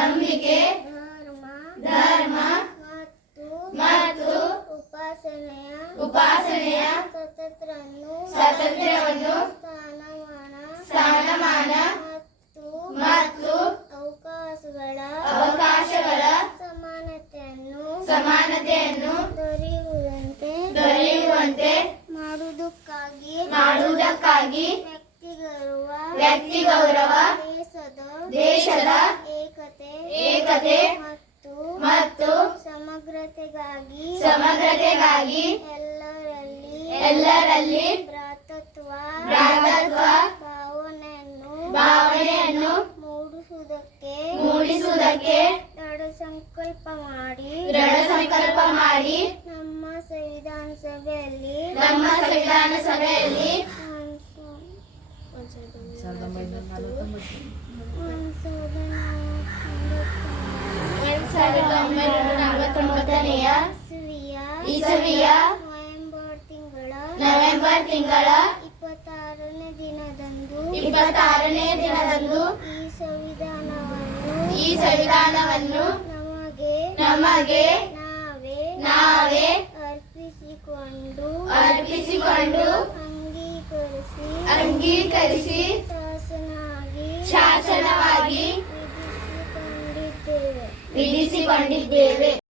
ನಂಬಿಕೆ ಧರ್ಮ ಮತ್ತು ಉಪಾಸನೆಯ ಸ್ವಾತಂತ್ರ್ಯವನ್ನು ಸ್ಥಾನಮಾನ ಮತ್ತು ಅವಕಾಶಗಳ ಸಮಾನತೆಯನ್ನು ದೊರೆಯುವಂತೆ ಮಾಡುವುದಕ್ಕಾಗಿ ವ್ಯಕ್ತಿ ಗೌರವ ದೇಶದ ಏಕತೆ ಮತ್ತು ಸಮಗ್ರತೆಗಾಗಿ ಎಲ್ಲರಲ್ಲಿ ಭ್ರಾತೃತ್ವ ಭಾವನೆಯನ್ನು ಮೂಡಿಸುವುದಕ್ಕೆ ದೃಢ ಸಂಕಲ್ಪ ಮಾಡಿ ನಮ್ಮ ಸಂವಿಧಾನ ಸಭೆಯಲ್ಲಿ 1949ನೇ ಇಸವಿಯ ನವೆಂಬರ್ ತಿಂಗಳ 26ನೇ ದಿನದಂದು ಈ ಸಂವಿಧಾನವನ್ನು ನಮಗೆ ನಾವೇ ಅರ್ಪಿಸಿಕೊಂಡು ಅಂಗೀಕರಿಸಿ ಶಾಸನವಾಗಿ ವಿಧಿಸಿಕೊಂಡಿದ್ದೇವೆ.